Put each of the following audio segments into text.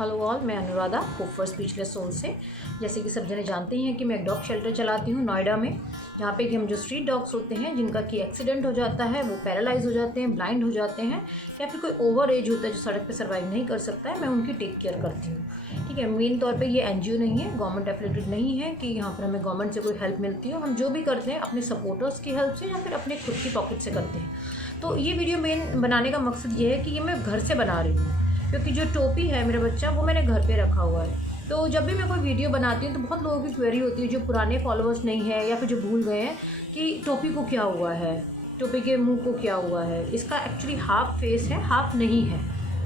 Hello all, मैं Anuradha hope for speechless soul से। जैसे कि सब जने जानते हैं कि मैं एक डॉग शेल्टर चलाती हूँ नोएडा में। यहाँ पे कि हम जो स्ट्रीट डॉग्स होते हैं जिनका कि एक्सीडेंट हो जाता है, वो पैरालाइज हो जाते हैं, ब्लाइंड हो जाते हैं, या फिर कोई ओवर एज होता है जो सड़क पे सर्वाइव नहीं कर सकता है, मैं उनकी टेक केयर करती हूँ। ठीक है, मेन तौर पर ये NGO नहीं है, गवर्नमेंट एफिलेटेड नहीं है कि यहाँ पर हमें गवर्नमेंट से कोई हेल्प मिलती हो। हम जो भी करते हैं अपने सपोर्टर्स की हेल्प से या फिर अपने खुद की पॉकेट से करते हैं। तो ये वीडियो मेन बनाने का मकसद ये है कि ये मैं घर से बना रही हूँ, क्योंकि जो टोपी है मेरा बच्चा वो मैंने घर पे रखा हुआ है। तो जब भी मैं कोई वीडियो बनाती हूँ तो बहुत लोगों की क्वेरी होती है जो पुराने फॉलोअर्स नहीं है या फिर जो भूल गए हैं कि टोपी को क्या हुआ है, टोपी के मुंह को क्या हुआ है। इसका एक्चुअली हाफ फेस है, हाफ नहीं है,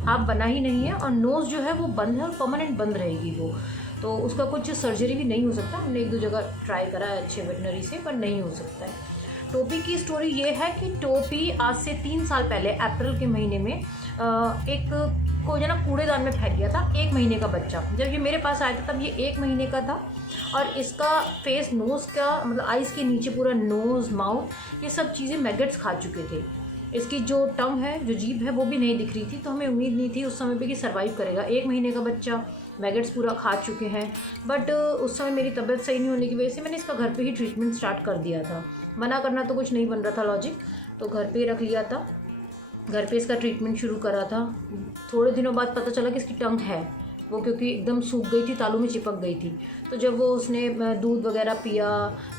हाफ बना ही नहीं है, और नोज़ जो है वो बंद है और परमानेंट बंद रहेगी वो। तो उसका कुछ सर्जरी भी नहीं हो सकता। हमने एक दो जगह ट्राई करा है अच्छे वेटनरी से, पर नहीं हो सकता है। टोपी की स्टोरी ये है कि टोपी आज से 3 साल पहले अप्रैल के महीने में एक को जो ना कूड़ेदान में फेंक गया था, 1 महीने का बच्चा। जब ये मेरे पास आया था तब ये 1 महीने का था, और इसका फेस, नोज़ का मतलब आइज़ के नीचे पूरा नोज़, माउथ, ये सब चीज़ें मैगेट्स खा चुके थे। इसकी जो टंग है, जो जीभ है, वो भी नहीं दिख रही थी। तो हमें उम्मीद नहीं थी उस समय पे कि सर्वाइव करेगा। 1 महीने का बच्चा, मैगेट्स पूरा खा चुके हैं। बट उस समय मेरी तबीयत सही नहीं होने की वजह से मैंने इसका घर पे ही ट्रीटमेंट स्टार्ट कर दिया था। मना करना तो कुछ नहीं बन रहा था लॉजिक, तो घर पे ही रख लिया था। घर पे इसका ट्रीटमेंट शुरू करा था। थोड़े दिनों बाद पता चला कि इसकी टंग है वो, क्योंकि एकदम सूख गई थी, तालू में चिपक गई थी। तो जब वो उसने दूध वगैरह पिया,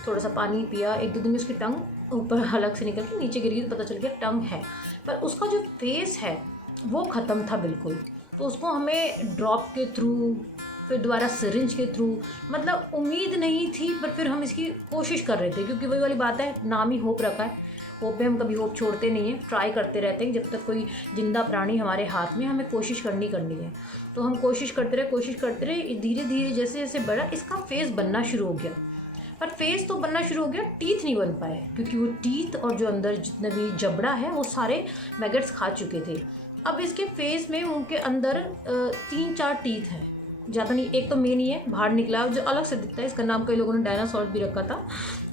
थोड़ा सा पानी पिया, 1-2 दिन में उसकी टंग ऊपर अलग से निकल के नीचे गिर गई, तो पता चल गया टंग है। पर उसका जो फेस है वो ख़त्म था बिल्कुल। तो उसको हमें ड्रॉप के थ्रू, फिर दोबारा सिरिंज के थ्रू, मतलब उम्मीद नहीं थी, पर फिर हम इसकी कोशिश कर रहे थे, क्योंकि वही वाली बात है, नाम ही होप रखा है। होप में हम कभी होप छोड़ते नहीं हैं, ट्राई करते रहते हैं। जब तक कोई जिंदा प्राणी हमारे हाथ में, हमें कोशिश करनी है। तो हम कोशिश करते रहे। धीरे धीरे जैसे जैसे बढ़ा, इसका फेस बनना शुरू हो गया। पर फेस तो बनना शुरू हो गया, टीथ नहीं बन पाए, क्योंकि वो टीथ और जो अंदर जितने भी जबड़ा है वो सारे मैगेट्स खा चुके थे। अब इसके फेस में उनके अंदर 3-4 टीथ हैं, ज़्यादा नहीं। एक तो मेन ही है, बाहर निकला जो अलग से दिखता है। इसका नाम कई लोगों ने डायनासोर भी रखा था।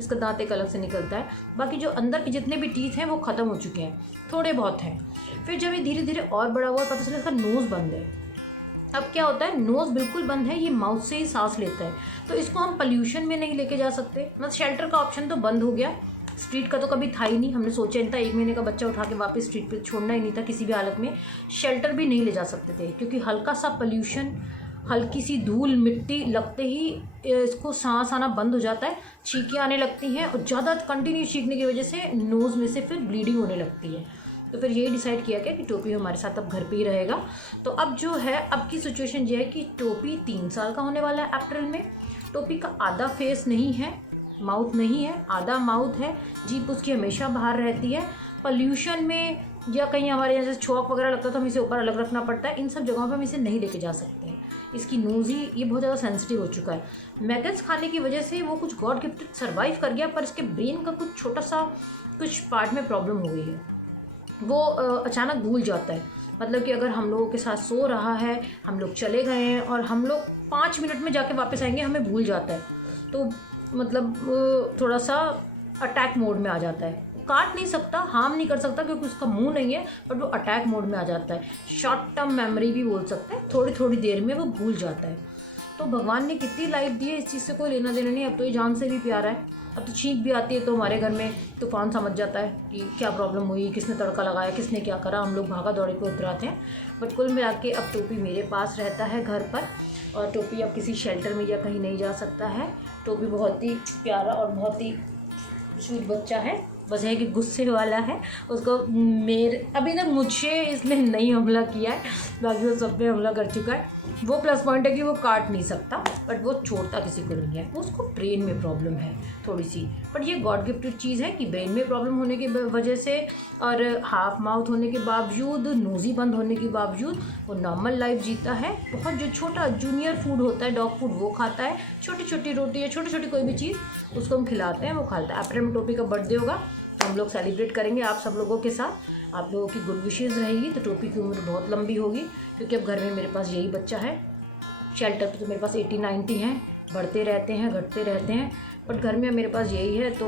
इसका दांत एक अलग से निकलता है। बाकी जो अंदर के जितने भी टीथ हैं वो ख़त्म हो चुके हैं, थोड़े बहुत हैं। फिर जब ये धीरे धीरे और बड़ा हुआ, पता चला इसका नोज़ बंद है। अब क्या होता है, नोज़ बिल्कुल बंद है, ये माउथ से ही सांस लेता है। तो इसको हम पोल्यूशन में नहीं लेके जा सकते। मतलब शेल्टर का ऑप्शन तो बंद हो गया, स्ट्रीट का तो कभी था ही नहीं। हमने सोचा नहीं था, 1 महीने का बच्चा उठा के वापस स्ट्रीट पे छोड़ना ही नहीं था किसी भी हालत में। शेल्टर भी नहीं ले जा सकते थे, क्योंकि हल्का सा पोल्यूशन, हल्की सी धूल मिट्टी लगते ही इसको सांस आना बंद हो जाता है, छींकें आने लगती हैं, और ज़्यादा कंटिन्यू छींकने की वजह से नोज़ में से फिर ब्लीडिंग होने लगती है। तो फिर यही डिसाइड किया गया कि टोपी हमारे साथ अब घर पे ही रहेगा। तो अब जो है, अब की सिचुएशन ये है कि टोपी 3 साल का होने वाला है अप्रैल में। टोपी का आधा फेस नहीं है, माउथ नहीं है, आधा माउथ है, जीभ उसकी हमेशा बाहर रहती है। पोल्यूशन में या कहीं हमारे यहाँ से चौक वगैरह लगता है तो हमें इसे ऊपर अलग रखना पड़ता है। इन सब जगहों पर हम इसे नहीं लेके जा सकते हैं। इसकी नोज़ ही ये बहुत ज़्यादा सेंसिटिव हो चुका है। मैगेट्स खाने की वजह से वो कुछ गॉड गिफ्टेड सर्वाइव कर गया, पर इसके ब्रेन का कुछ छोटा सा कुछ पार्ट में प्रॉब्लम हो गई है। वो अचानक भूल जाता है। मतलब कि अगर हम लोगों के साथ सो रहा है, हम लोग चले गए हैं और हम लोग 5 मिनट में जाके वापस आएंगे, हमें भूल जाता है। तो मतलब थोड़ा सा अटैक मोड में आ जाता है। काट नहीं सकता, हार्म नहीं कर सकता, क्योंकि उसका मुंह नहीं है, बट वो अटैक मोड में आ जाता है। शॉर्ट टर्म मेमोरी भी बोल सकते हैं, थोड़ी थोड़ी देर में वो भूल जाता है। तो भगवान ने कितनी लाइफ दी है, इस चीज़ से कोई लेना देना नहीं। अब तो ये जान से भी प्यारा है। अब तो छींक भी आती है तो हमारे घर में तूफान समझ जाता है कि क्या प्रॉब्लम हुई, किसने तड़का लगाया, किसने क्या करा। हम लोग भागा दौड़े पे उतराते हैं। बट कुल मिला के अब टोपी मेरे पास रहता है घर पर, और टोपी अब किसी शेल्टर में या कहीं नहीं जा सकता है। टोपी बहुत ही प्यारा और बहुत ही स्वीट बच्चा है, बस है कि गुस्से वाला है। उसको अभी तक मुझे इसने नहीं हमला किया है, बाकी वो सब पे हमला कर चुका है। वो प्लस पॉइंट है कि वो काट नहीं सकता, बट वो छोड़ता किसी को नहीं है। उसको ब्रेन में प्रॉब्लम है थोड़ी सी, बट ये गॉड गिफ्टेड चीज़ है कि ब्रेन में प्रॉब्लम होने की वजह से और हाफ माउथ होने के बावजूद, नोज़ी बंद होने के बावजूद वो नॉर्मल लाइफ जीता है। बहुत जो छोटा जूनियर फूड होता है, डॉग फूड, वो खाता है। छोटी छोटी रोटी या छोटी छोटी कोई भी चीज़ उसको हम खिलाते हैं, वो खाता है। अप्रैल में टोपी का बर्थडे होगा, तो हम लोग सेलिब्रेट करेंगे आप सब लोगों के साथ। आप लोगों की गुड विशेज़ रहेगी, तो टोपी की उम्र बहुत लंबी होगी, क्योंकि अब घर में मेरे पास यही बच्चा है। शेल्टर पे तो मेरे पास 80-90 हैं, बढ़ते रहते हैं, घटते रहते हैं, बट घर में मेरे पास यही है। तो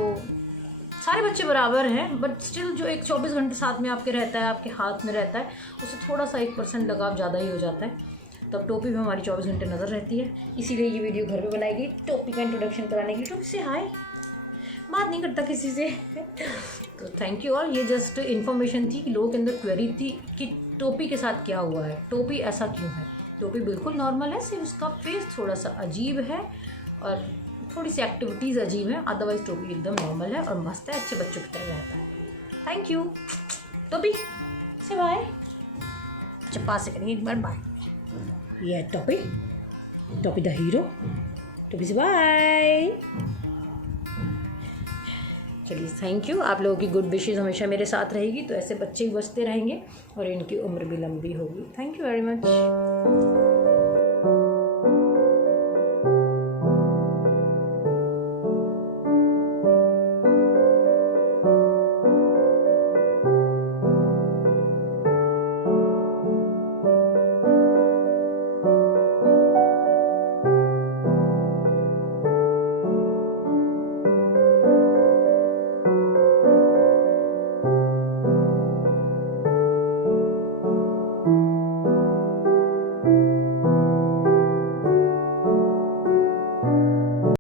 सारे बच्चे बराबर हैं, बट स्टिल जो एक 24 घंटे साथ में आपके रहता है, आपके हाथ में रहता है, उससे थोड़ा सा 1% लगाव ज़्यादा ही हो जाता है। तब टोपी भी हमारी 24 घंटे नज़र रहती है। इसीलिए ये वीडियो घर पे बनाई गई, टोपी का इंट्रोडक्शन कराने के लिए। टोपी से हाय, बात नहीं करता किसी से। तो थैंक यू ऑल। ये जस्ट इन्फॉर्मेशन थी कि लोगों के अंदर क्वेरी थी कि टोपी के साथ क्या हुआ है, टोपी ऐसा क्यों है। टोपी बिल्कुल नॉर्मल है, सिर्फ उसका फेस थोड़ा सा अजीब है और थोड़ी सी एक्टिविटीज़ अजीब है, अदरवाइज टोपी एकदम नॉर्मल है और मस्त है, अच्छे बच्चों की तरह रहता है। थैंक यू टोपी से बाय। अच्छा पास से करेंगे एक बार बाय। ये है टोपी, टोपी द हीरो। टोपी से बाय। चलिए थैंक यू। आप लोगों की गुड विशेज़ हमेशा मेरे साथ रहेगी, तो ऐसे बच्चे ही बचते रहेंगे और इनकी उम्र भी लंबी होगी। Thank you very much.